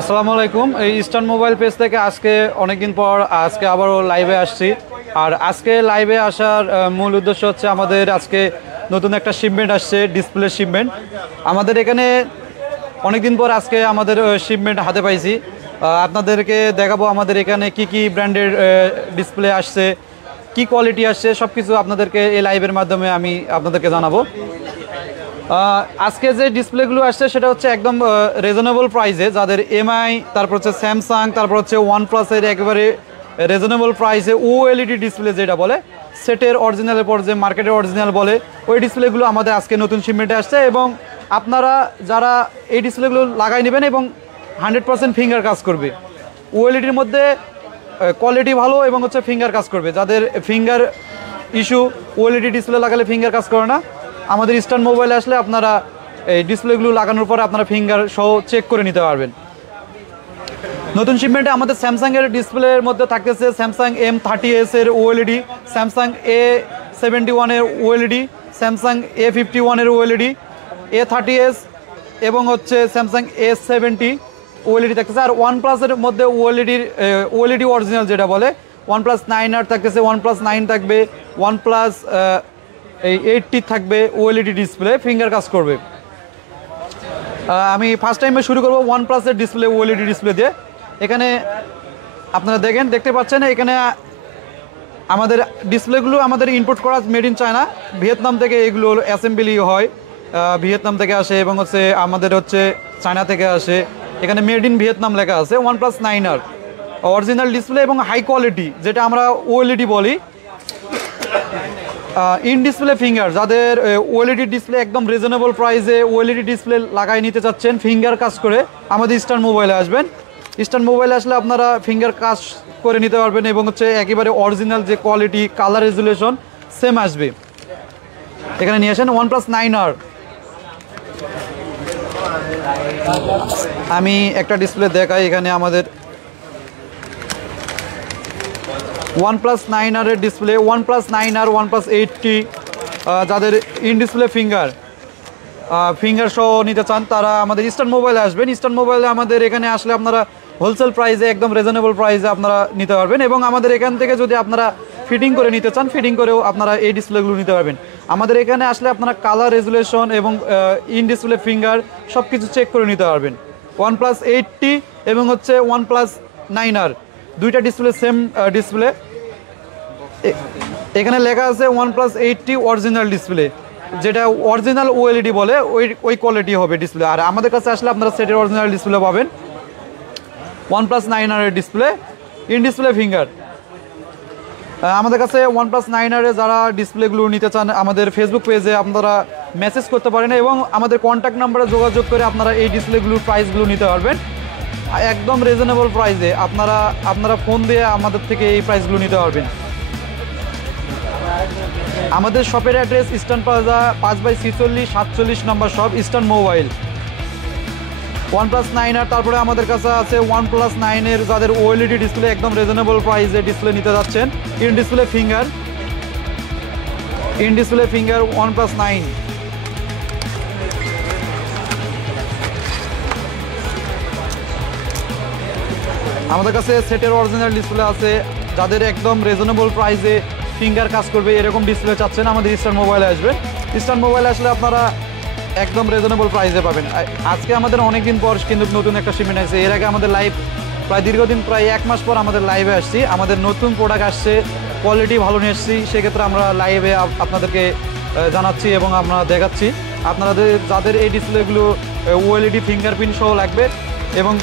আসসালামু আলাইকুম। এই ইস্টার্ন মোবাইল পেজ থেকে আজকে অনেকদিন পর আজকে আবারও লাইভে আসছি। আর আজকে লাইভে আসার মূল উদ্দেশ্য হচ্ছে আমাদের আজকে নতুন একটা শিপমেন্ট আসছে, ডিসপ্লে শিপমেন্ট। আমাদের এখানে অনেকদিন পর আজকে আমাদের শিপমেন্ট হাতে পাইছি। আপনাদেরকে দেখাবো আমাদের এখানে কি কি ব্র্যান্ডের ডিসপ্লে আসছে, কি কোয়ালিটি আসছে, সব কিছু আপনাদেরকে এই লাইভের মাধ্যমে আমি আপনাদেরকে জানাবো। আজকে যে ডিসপ্লেগুলো আসছে সেটা হচ্ছে একদম রিজনেবল প্রাইসে, যাদের এমআই, তারপর হচ্ছে স্যামসাং, তারপর হচ্ছে ওয়ানপ্লাসের একেবারে রিজনেবল প্রাইসে ওএলইডি ডিসপ্লে যেটা বলে, সেটের অরিজিনালের পর যে মার্কেটের অরিজিনাল বলে ওই ডিসপ্লেগুলো আমাদের আজকে নতুন শিপমেন্টে আসছে। এবং আপনারা যারা এই ডিসপ্লেগুলো লাগাই নেবেন এবং 100% ফিঙ্গার কাজ করবে, ওএলইডির মধ্যে কোয়ালিটি ভালো এবং হচ্ছে ফিঙ্গার কাজ করবে। যাদের ফিঙ্গার ইস্যু, ওএলইডি ডিসপ্লে লাগালে ফিঙ্গার কাজ করে না, আমাদের ইস্টার্ন মোবাইলে আসলে আপনারা এই ডিসপ্লেগুলো লাগানোর পরে আপনারা ফিঙ্গার সহ চেক করে নিতে পারবেন। নতুন শিপমেন্টে আমাদের স্যামসাংয়ের ডিসপ্লের মধ্যে থাকতেছে স্যামসাং M30s এর ওএলইডি, স্যামসাং A71 এর ওএলইডি, স্যামসাং A51 এর ওএলইডি, A30s এবং হচ্ছে স্যামসাং A70 ওএলইডি থাকতেছে। আর ওয়ানপ্লাসের মধ্যে ওএলইডি অরিজিনাল যেটা বলে OnePlus 9R থাকতেছে, OnePlus 9 থাকবে, OnePlus 80 থাকবে ওএলইডি ডিসপ্লে, ফিঙ্গার কাজ করবে। আমি ফার্স্ট টাইমে শুরু করবো ওয়ানপ্লাসের ডিসপ্লে, ওএলইডি ডিসপ্লে দিয়ে। এখানে আপনারা দেখতে পাচ্ছেন এখানে আমাদের ডিসপ্লেগুলো আমাদের ইম্পোর্ট করা মেড ইন চায়না, ভিয়েতনাম থেকে এগুলো অ্যাসেম্বলি হয়, ভিয়েতনাম থেকে আসে এবং হচ্ছে আমাদের হচ্ছে চায়না থেকে আসে। এখানে মেড ইন ভিয়েতনাম লেখা আছে। OnePlus 9R অরিজিনাল ডিসপ্লে এবং হাই কোয়ালিটি, যেটা আমরা ওএলইডি বলি। ইন ডিসপ্লে ফিঙ্গার, যাদের ওএলইডি ডিসপ্লে একদম রিজনেবল প্রাইসে ওএলইডি ডিসপ্লে লাগাই নিতে চাচ্ছেন ফিঙ্গার কাজ করে, আমাদের ইস্টার্ন মোবাইলে আসবেন। ইস্টার্ন মোবাইলে আসলে আপনারা ফিঙ্গার কাজ করে নিতে পারবেন এবং হচ্ছে একেবারে অরিজিনাল যে কোয়ালিটি, কালার রেজুলেশন সেম আসবে। এখানে নিয়ে আসেন OnePlus 9R। আমি একটা ডিসপ্লে দেখাই। এখানে আমাদের OnePlus 9R এর ডিসপ্লে, OnePlus 9R, OnePlus 80, যাদের ইন ডিসপ্লে ফিঙ্গার সহ নিতে চান তারা আমাদের ইস্টার্ন মোবাইলে আসবেন। ইস্টার্ন মোবাইলে আমাদের এখানে আসলে আপনারা হোলসেল প্রাইসে একদম রিজনেবল প্রাইসে আপনারা নিতে পারবেন। এবং আমাদের এখান থেকে যদি আপনারা ফিটিং করে নিতে চান, ফিটিং করেও আপনারা এই ডিসপ্লেগুলো নিতে পারবেন। আমাদের এখানে আসলে আপনারা কালার রেজুলেশন এবং ইন ডিসপ্লে ফিঙ্গার সব কিছু চেক করে নিতে পারবেন। OnePlus 80 এবং হচ্ছে OnePlus 9R দুইটা ডিসপ্লে সেম ডিসপ্লে। এখানে লেখা আছে OnePlus 80 অরিজিনাল ডিসপ্লে, যেটা অরিজিনাল ওএলইডি বলে, ওই কোয়ালিটি হবে ডিসপ্লে। আর আমাদের কাছে আসলে আপনারা সেটের অরিজিনাল ডিসপ্লে পাবেন। OnePlus 9R এর ডিসপ্লে, ইন ডিসপ্লে ফিঙ্গার। আমাদের কাছে OnePlus 9R এ যারা ডিসপ্লেগুলো নিতে চান আমাদের ফেসবুক পেজে আপনারা মেসেজ করতে পারেন এবং আমাদের কন্ট্যাক্ট নাম্বারে যোগাযোগ করে আপনারা এই ডিসপ্লেগুলোর প্রাইসগুলো নিতে পারবেন একদম রিজনেবল প্রাইসে। আপনারা ফোন দিয়ে আমাদের থেকে এই প্রাইসগুলো নিতে পারবেন। আমাদের শপের অ্যাড্রেস ইস্টার্ন প্লাজা 5/46 47 নম্বর shop, Eastern mobile. OnePlus 9R, তারপরে আমাদের কাছে আছে OnePlus 9 এর যাদের ওএলইডি ডিসপ্লে একদম রিজনেবল প্রাইসে ডিসপ্লে নিতে যাচ্ছেন, ইন ডিসপ্লে ফিঙ্গার OnePlus 9। আমাদের কাছে সেটের অরিজিনাল ডিসপ্লে আছে, যাদের একদম রিজনেবল প্রাইসে ফিঙ্গার কাজ করবে এরকম ডিসপ্লে চাচ্ছেন আমাদের ইস্টার্ন মোবাইলে আসবেন। ইস্টার্ন মোবাইলে আসলে আপনারা একদম রিজনেবল প্রাইসে পাবেন। আজকে আমাদের অনেকদিন পর কিন্তু নতুন একটা শিপমেন্ট আসছে। এর আগে আমাদের লাইভ দীর্ঘদিন প্রায় 1 মাস পর আমাদের লাইভে আসছি। আমাদের নতুন প্রোডাক্ট আসছে, কোয়ালিটি ভালো নিয়ে এসেছি, সেক্ষেত্রে আমরা লাইভে আপনাদেরকে জানাচ্ছি এবং আমরা দেখাচ্ছি। আপনাদের যাদের এই ডিসপ্লেগুলো ওএলইডি ফিঙ্গারপ্রিন্ট সহ লাগবে এবং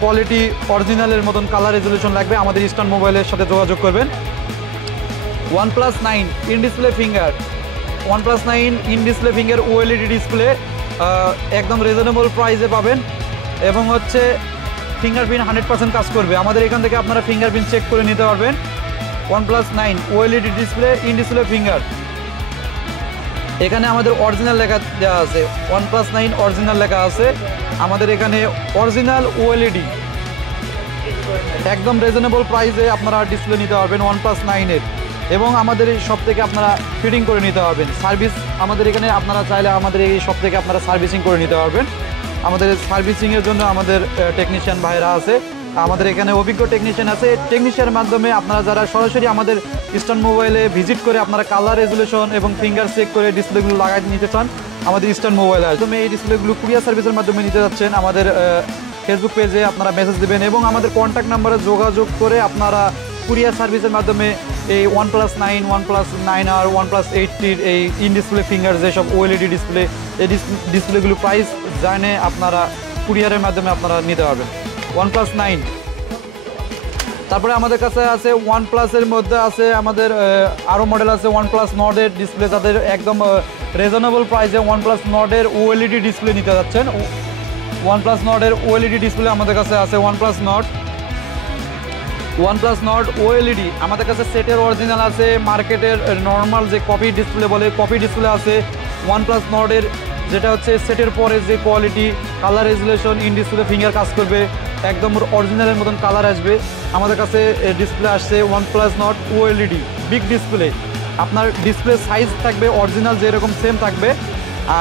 কোয়ালিটি অরিজিনালের মতন কালার রেজুলেশন লাগবে, আমাদের ইস্টার্ন মোবাইলের সাথে যোগাযোগ করবেন। OnePlus 9 in display finger OLED display একদম রিজনেবল প্রাইসে পাবেন এবং হচ্ছে ফিঙ্গারপ্রিন্ট 100% কাজ করবে। আমাদের এখান থেকে আপনারা ফিঙ্গারপ্রিন্ট চেক করে নিতে পারবেন। OnePlus 9 OLED display, in display finger. এখানে আমাদের অরিজিনাল লেখা দেওয়া আছে, OnePlus 9 অরিজিনাল লেখা আছে। আমাদের এখানে অরিজিনাল ওএলইডি একদম রিজনেবল প্রাইসে আপনারা ডিসপ্লে নিতে পারবেন OnePlus 9 এর, এবং আমাদের এই শপ থেকে আপনারা ফিটিং করে নিতে পারবেন। সার্ভিস আমাদের এখানে আপনারা চাইলে আমাদের এই শপ থেকে আপনারা সার্ভিসিং করে নিতে পারবেন। আমাদের সার্ভিসিংয়ের জন্য আমাদের টেকনিশিয়ান ভাইরা আছে, আমাদের এখানে অভিজ্ঞ টেকনিশিয়ান আছে। টেকনিশিয়ানের মাধ্যমে আপনারা যারা সরাসরি আমাদের ইস্টার্ন মোবাইলে ভিজিট করে আপনারা কালার রেজুলেশন এবং ফিঙ্গার চেক করে ডিসপ্লেগুলো লাগাই নিতে চান, আমাদের ইস্টার্ন মোবাইলে আসবে। এই ডিসপ্লেগুলো কুরিয়ার সার্ভিসের মাধ্যমে নিতে যাচ্ছেন, আমাদের ফেসবুক পেজে আপনারা মেসেজ দেবেন এবং আমাদের কন্ট্যাক্ট নাম্বারে যোগাযোগ করে আপনারা কুরিয়ার সার্ভিসের মাধ্যমে এই OnePlus 9, OnePlus 9R, OnePlus 8Tর এই ইন ডিসপ্লে ফিঙ্গার যেসব OLED ডিসপ্লে, এই ডিসপ্লেগুলো প্রাইস জানে আপনারা কুরিয়ারের মাধ্যমে আপনারা নিতে পারবেন। OnePlus 9, তারপরে আমাদের কাছে আছে OnePlus-এর মধ্যে আছে আমাদের আরও মডেল আছে OnePlus Nord-এর ডিসপ্লে, যাদের একদম রিজনেবল প্রাইসে OnePlus Nord-এর OLED ডিসপ্লে নিতে যাচ্ছেন। OnePlus Nord-এর OLED ডিসপ্লে আমাদের কাছে আছে OnePlus Nord OLED আমাদের কাছে সেটের অরিজিনাল আছে, মার্কেটের নর্মাল যে কপি ডিসপ্লে বলে কপি ডিসপ্লে আছে। OnePlus Nord-এর যেটা হচ্ছে সেটের পরে যে quality, colour resolution, in display finger কাজ করবে, একদম অরিজিনালের মতন কালার আসবে। আমাদের কাছে ডিসপ্লে আসছে OnePlus Nord OLED big display, আপনার ডিসপ্লে সাইজ থাকবে অরিজিনাল যেরকম সেম থাকবে,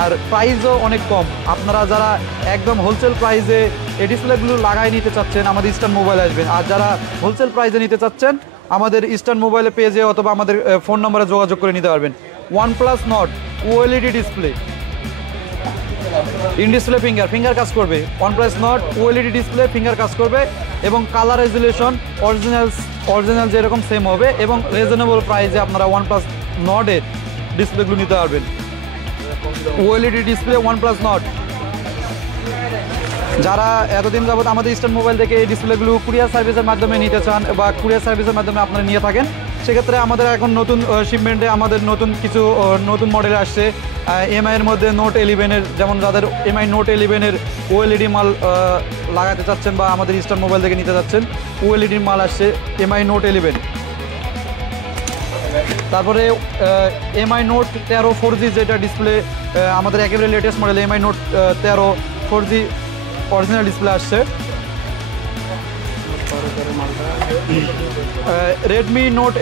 আর প্রাইসও অনেক কম। আপনারা যারা একদম হোলসেল প্রাইসে এই ডিসপ্লেগুলো লাগাই নিতে চাচ্ছেন আমাদের ইস্টার্ন মোবাইলে আসবেন, আর যারা হোলসেল প্রাইসে নিতে চাচ্ছেন আমাদের ইস্টার্ন মোবাইলে পেজে অথবা আমাদের ফোন নম্বরে যোগাযোগ করে নিতে পারবেন। OnePlus Nord OLED display, in display finger কাজ করবে। OnePlus Nord OLED display finger কাজ করবে এবং কালার রেজুলেশন অরিজিনাল যেরকম সেম হবে এবং রিজনেবল প্রাইসে আপনারা OnePlus Nord-এর ডিসপ্লেগুলো নিতে পারবেন। OLED ডিসপ্লে OnePlus Nord, যারা এতদিন যাবত আমাদের ইস্টার্ন মোবাইল থেকে এই ডিসপ্লেগুলো কুরিয়ার সার্ভিসের মাধ্যমে নিতে চান বা কুরিয়ার সার্ভিসের মাধ্যমে আপনারা নিয়ে থাকেন, সেক্ষেত্রে আমাদের এখন নতুন শিপমেন্টে আমাদের নতুন মডেল আসছে। MI-এর মধ্যে Note 11-এর, যেমন যাদের MI Note 11-এর OLED মাল লাগাতে চাচ্ছেন বা আমাদের ইস্টার্ন মোবাইল থেকে নিতে চাচ্ছেন, OLED মাল আসছে MI Note 11। তারপরে MI Note 13 4G যেটা ডিসপ্লে আমাদের একেবারে latest model MI Note 13 4G original display আসছে। Redmi Note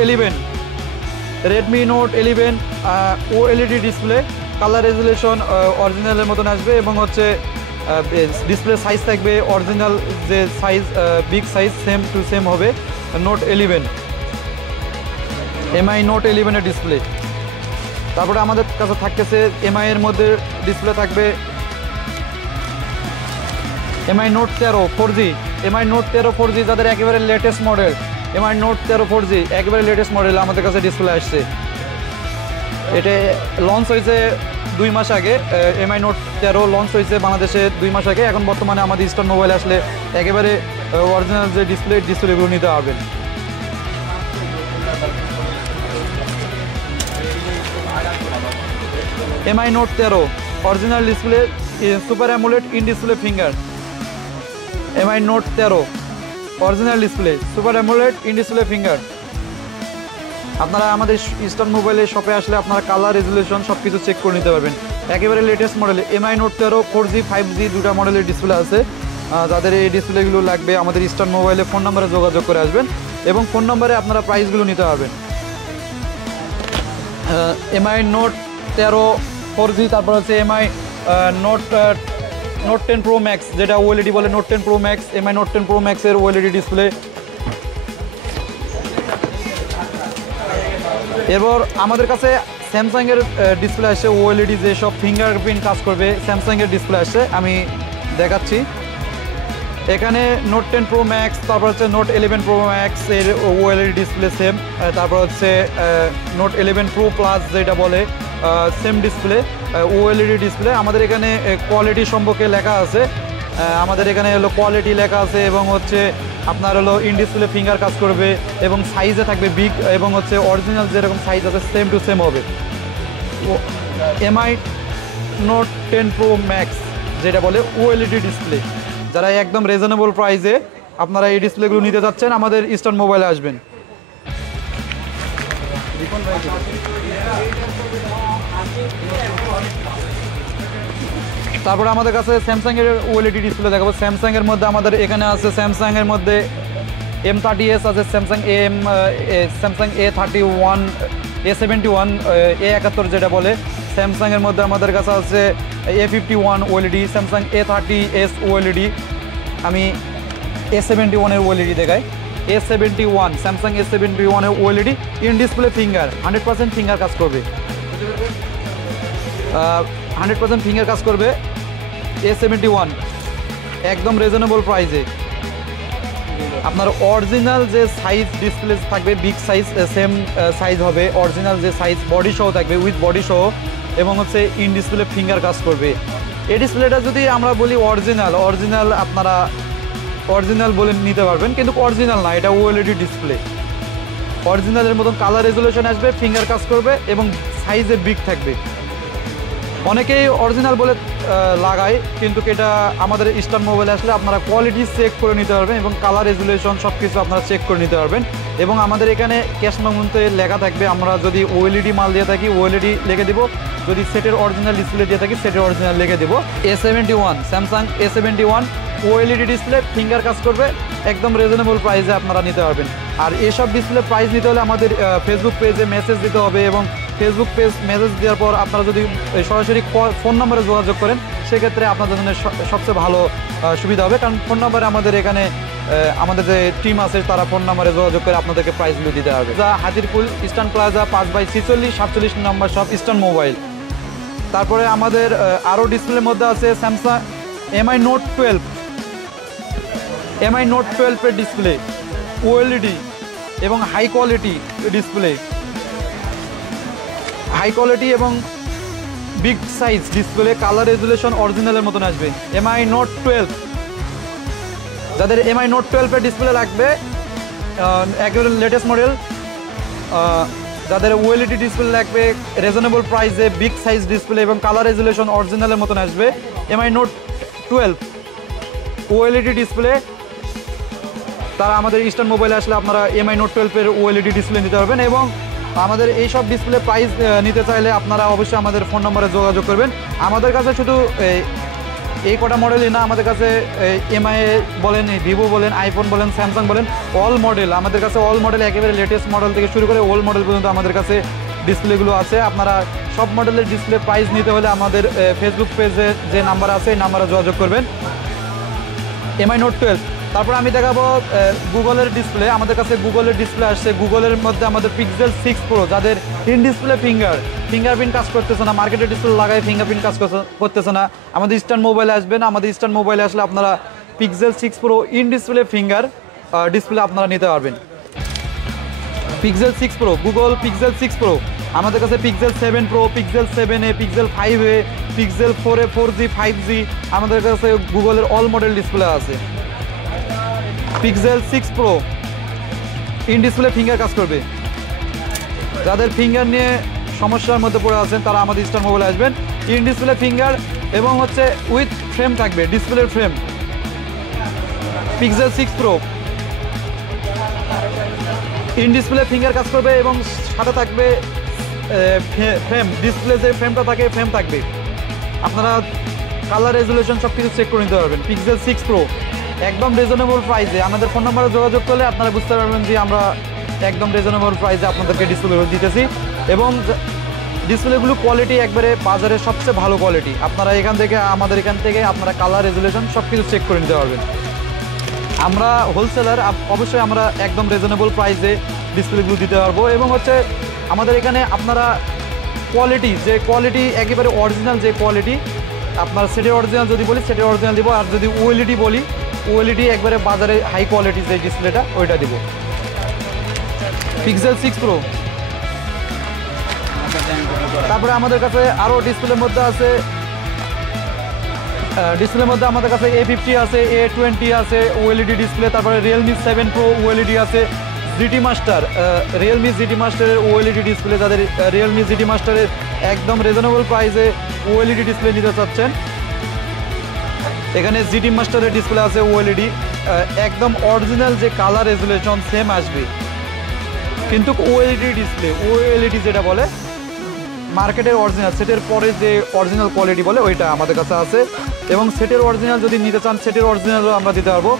11 OLED display, colour resolution অরিজিনালের মতন আসবে এবং হচ্ছে ডিসপ্লে সাইজ থাকবে অরিজিনাল যে size, big size same to same হবে। Note 11 MI Note 11-এর ডিসপ্লে। তারপরে আমাদের কাছে থাকতেছে MI-এর মধ্যে ডিসপ্লে থাকবে MI Note 13 4G, MI Note 13 4G যাদের একেবারে latest model, MI Note 13 4G একেবারে লেটেস্ট মডেল আমাদের কাছে ডিসপ্লে আসছে। এটা লঞ্চ হয়েছে 2 মাস আগে, MI Note 13 লঞ্চ হয়েছে বাংলাদেশে 2 মাস আগে। এখন বর্তমানে আমাদের ইস্টার্ন মোবাইল আসলে একেবারে অরিজিনাল যে ডিসপ্লেগুলো নিতে পারবেন। MI Note 13 original display, super AMOLED in display finger. MI Note 13 original display, super AMOLED in display finger. আপনারা আমাদের ইস্টার্ন মোবাইলের শপে আসলে আপনারা কালার রেজুলেশন সব কিছু চেক করে নিতে পারবেন। একেবারে latest model MI Note 13 4G 5G দুটা মডেলের ডিসপ্লে আছে। যাদের এই ডিসপ্লেগুলো লাগবে আমাদের ইস্টার্ন মোবাইলে ফোন নম্বরে যোগাযোগ করে আসবেন এবং ফোন নম্বরে আপনারা প্রাইসগুলো নিতে পারবেন। MI Note 13 4G, তারপর হচ্ছে MI Note 10 Pro Max যেটা OLED বলে, Note 10 Pro Max, MI Note 10 Pro Max এর OLED ডিসপ্লে। এরপর আমাদের কাছে স্যামসাংয়ের ডিসপ্লে আসছে OLED যেসব ফিঙ্গারপ্রিন্ট কাজ করবে, স্যামসাংয়ের ডিসপ্লে আসছে, আমি দেখাচ্ছি। এখানে Note 10 Pro Max, তারপর হচ্ছে Note 11 Pro Max এর OLED ডিসপ্লে সেম, তারপর হচ্ছে Note 11 Pro Plus যেটা বলে সেম ডিসপ্লে OLED ডিসপ্লে। আমাদের এখানে কোয়ালিটি সম্পর্কে লেখা আছে, আমাদের এখানে হলো কোয়ালিটি লেখা আছে এবং হচ্ছে আপনার হলো ইন ডিসপ্লে ফিঙ্গার কাজ করবে এবং সাইজে থাকবে বিগ এবং হচ্ছে অরিজিনাল যেরকম সাইজ আছে সেম টু সেম হবে। MI Note 10 Pro Max যেটা বলে OLED ডিসপ্লে, যারা একদম রিজনেবল প্রাইসে আপনারা এই ডিসপ্লেগুলো নিতে যাচ্ছেন আমাদের ইস্টার্ন মোবাইলে আসবেন। তারপরে আমাদের কাছে স্যামসাংয়ের OLED ডিসপ্লে দেখাবো। স্যামসাংয়ের মধ্যে আমাদের এখানে আছে স্যামসাংয়ের মধ্যে M30s আছে, স্যামসাং A31, A71, A71 যেটা বলে, স্যামসাংয়ের মধ্যে আমাদের কাছে আছে A51 OLED, Samsung A30s OLED, আমি A71 এর ওএলইডি দেখাই। A71 স্যামসাং A71 এর OLED, in display finger, 100% finger কাজ করবে, 100% ফিঙ্গার কাজ করবে। A71 একদম রিজনেবল প্রাইসে আপনার অরিজিনাল যে সাইজ ডিসপ্লে থাকবে, বিগ সাইজ, সেম সাইজ হবে, অরিজিনাল যে সাইজ বডি সহ থাকবে, উইথ বডি সহ, এবং হচ্ছে ইন ডিসপ্লে ফিঙ্গার কাজ করবে। এই ডিসপ্লেটা যদি আমরা বলি অরিজিনাল আপনারা অরিজিনাল বলে নিতে পারবেন, কিন্তু অরিজিনাল না, এটা ওএলইডি ডিসপ্লে। অরিজিনালের মতন কালার রেজুলেশন আসবে, ফিঙ্গার কাজ করবে এবং সাইজে বিগ থাকবে। অনেকেই অরিজিনাল বলে লাগায়, কিন্তু এটা আমাদের ইস্টার্ন মোবাইলে আসলে আপনারা কোয়ালিটি চেক করে নিতে পারবেন এবং কালার রেজুলেশন সব কিছু আপনারা চেক করে নিতে পারবেন। এবং আমাদের এখানে ক্যাশ মেমোতে লেখা থাকবে, আমরা যদি ওএলইডি মাল দিয়ে থাকি ওএলইডি লিখে দিব, যদি সেটের অরিজিনাল ডিসপ্লে দিয়ে থাকি সেটের অরিজিনাল লিখে দেবো। A71 Samsung A71 OLED display, finger কাজ করবে, একদম রিজনেবল প্রাইসে আপনারা নিতে পারবেন। আর এসব ডিসপ্লে প্রাইস নিতে হলে আমাদের ফেসবুক পেজে মেসেজ দিতে হবে, এবং ফেসবুক পেজ মেসেজ দেওয়ার পর আপনারা যদি সরাসরি ফোন নম্বরে যোগাযোগ করেন সেক্ষেত্রে আপনাদের জন্য সবচেয়ে ভালো সুবিধা হবে, কারণ ফোন নম্বরে আমাদের এখানে আমাদের যে টিম আছে তারা ফোন নম্বরে যোগাযোগ করে আপনাদেরকে প্রাইসগুলো দিতে হবে। যা হাজিরপুল ইস্টার্ন প্লাজা 5/46 নম্বর শপ, ইস্টার্ন মোবাইল। তারপরে আমাদের আরও ডিসপ্লের মধ্যে আছে Samsung MI Note 12, MI Note 12 এর ডিসপ্লে, ওএলইডি এবং high quality display, high quality এবং big size display, colour resolution অরিজিনালের মতন আসবে। MI Note 12, যাদের MI Note 12 এর ডিসপ্লে লাগবে, একেবারে লেটেস্ট মডেল, যাদের ওএলইডি ডিসপ্লে লাগবে রিজনেবল প্রাইসে, বিগ সাইজ ডিসপ্লে এবং কালার রেজুলেশন অরিজিনালের মতন আসবে, MI Note 12 ওএলইডি ডিসপ্লে, তারা আমাদের ইস্টার্ন মোবাইলে আসলে আপনারা MI Note 12 এর ওএলইডি ডিসপ্লে নিতে পারবেন। এবং আমাদের এই সব ডিসপ্লে প্রাইস নিতে চাইলে আপনারা অবশ্যই আমাদের ফোন নম্বরে যোগাযোগ করবেন। আমাদের কাছে শুধু এই কটা মডেলই না, আমাদের কাছে MI বলেন, ভিভো বলেন, আইফোন বলেন, স্যামসাং বলেন, অল মডেল, আমাদের কাছে অল মডেল, একেবারে লেটেস্ট মডেল থেকে শুরু করে অল মডেল পর্যন্ত আমাদের কাছে ডিসপ্লেগুলো আছে। আপনারা সব মডেলের ডিসপ্লে প্রাইস নিতে হলে আমাদের ফেসবুক পেজে যে নাম্বার আছে এই নাম্বারে যোগাযোগ করবেন। MI Note 12। তারপর আমি দেখাবো গুগলের ডিসপ্লে। আমাদের কাছে গুগলের ডিসপ্লে আসছে, গুগলের মধ্যে আমাদের Pixel 6 Pro, যাদের ইন ডিসপ্লে ফিঙ্গারপ্রিন্ট কাজ করতেছে না, মার্কেটের ডিসপ্লে লাগায় ফিঙ্গারপ্রিন্ট কাজ করতেছে না, আমাদের ইস্টার্ন মোবাইলে আসবেন। আমাদের ইস্টার্ন মোবাইলে আসলে আপনারা Pixel 6 Pro in display finger display আপনারা নিতে পারবেন। Pixel 6 Pro, Google Pixel 6 Pro। আমাদের কাছে Pixel 7 Pro, Pixel 7a, Pixel 5a, Pixel 4a, 4G, 5G, আমাদের কাছে গুগলের অল মডেল ডিসপ্লে আছে। Pixel 6 Pro in display finger কাজ করবে। যাদের ফিঙ্গার নিয়ে সমস্যার মধ্যে পড়ে আছেন তারা আমাদের ইস্টার্ন মোবাইলে আসবেন। ইন ডিসপ্লে ফিঙ্গার এবং হচ্ছে উইথ ফ্রেম থাকবে, ডিসপ্লের frame. Pixel 6 Pro in display finger কাজ করবে এবং সাথে থাকবে ফ্রেম, ডিসপ্লে যে ফ্রেমটা থাকে ফ্রেম থাকবে। আপনারা কালার রেজুলেশন সব কিছু চেক করে নিতে পারবেন। Pixel 6 Pro একদম রিজনেবল প্রাইসে, আমাদের ফোন নাম্বারে যোগাযোগ করলে আপনারা বুঝতে পারবেন যে আমরা একদম রিজনেবল প্রাইসে আপনাদেরকে ডিসপ্লেগুলো দিতেছি। এবং ডিসপ্লেগুলো কোয়ালিটি একবারে বাজারের সবচেয়ে ভালো কোয়ালিটি। আপনারা আমাদের এখান থেকে আপনারা কালার রেজুলেশন সব কিছু চেক করে নিতে পারবেন। আমরা হোলসেলার, অবশ্যই আমরা একদম রিজনেবল প্রাইসে ডিসপ্লেগুলো দিতে পারবো। এবং হচ্ছে আমাদের এখানে আপনারা কোয়ালিটি একেবারে অরিজিনাল যে কোয়ালিটি, আপনার সেটের অরিজিনাল যদি বলি সেটের অরিজিনাল দিব, আর যদি ওএলইডি বলি ওএলইডি একবারে বাজারে হাই কোয়ালিটি যে ডিসপ্লেটা ওইটা দিব। Pixel 6 Pro। তারপরে আমাদের কাছে আরও ডিসপ্লের মধ্যে আছে, আমাদের কাছে A50 আছে, A20 আছে ওএলইডি ডিসপ্লে। তারপরে Realme 7 Pro ওএলইডি আছে, GT Master, Realme GT Master-এর ওএলইডি ডিসপ্লে। যাদের Realme GT Master-এর একদম রিজনেবল প্রাইসে ওএলইডি ডিসপ্লে নিতে চাচ্ছেন, এখানে GT Master-এর ডিসপ্লে আছে ওএলইডি, একদম অরিজিনাল যে কালার রেজুলেশন সেম আসবে, কিন্তু ওএলইডি ডিসপ্লে, ওএলইডি যেটা বলে মার্কেটের অরিজিনাল, সেটের পরে যে অরিজিনাল কোয়ালিটি বলে ওইটা আমাদের কাছে আছে। এবং সেটের অরিজিনাল যদি নিতে চান সেটের অরিজিনালও আমরা দিতে পারবো।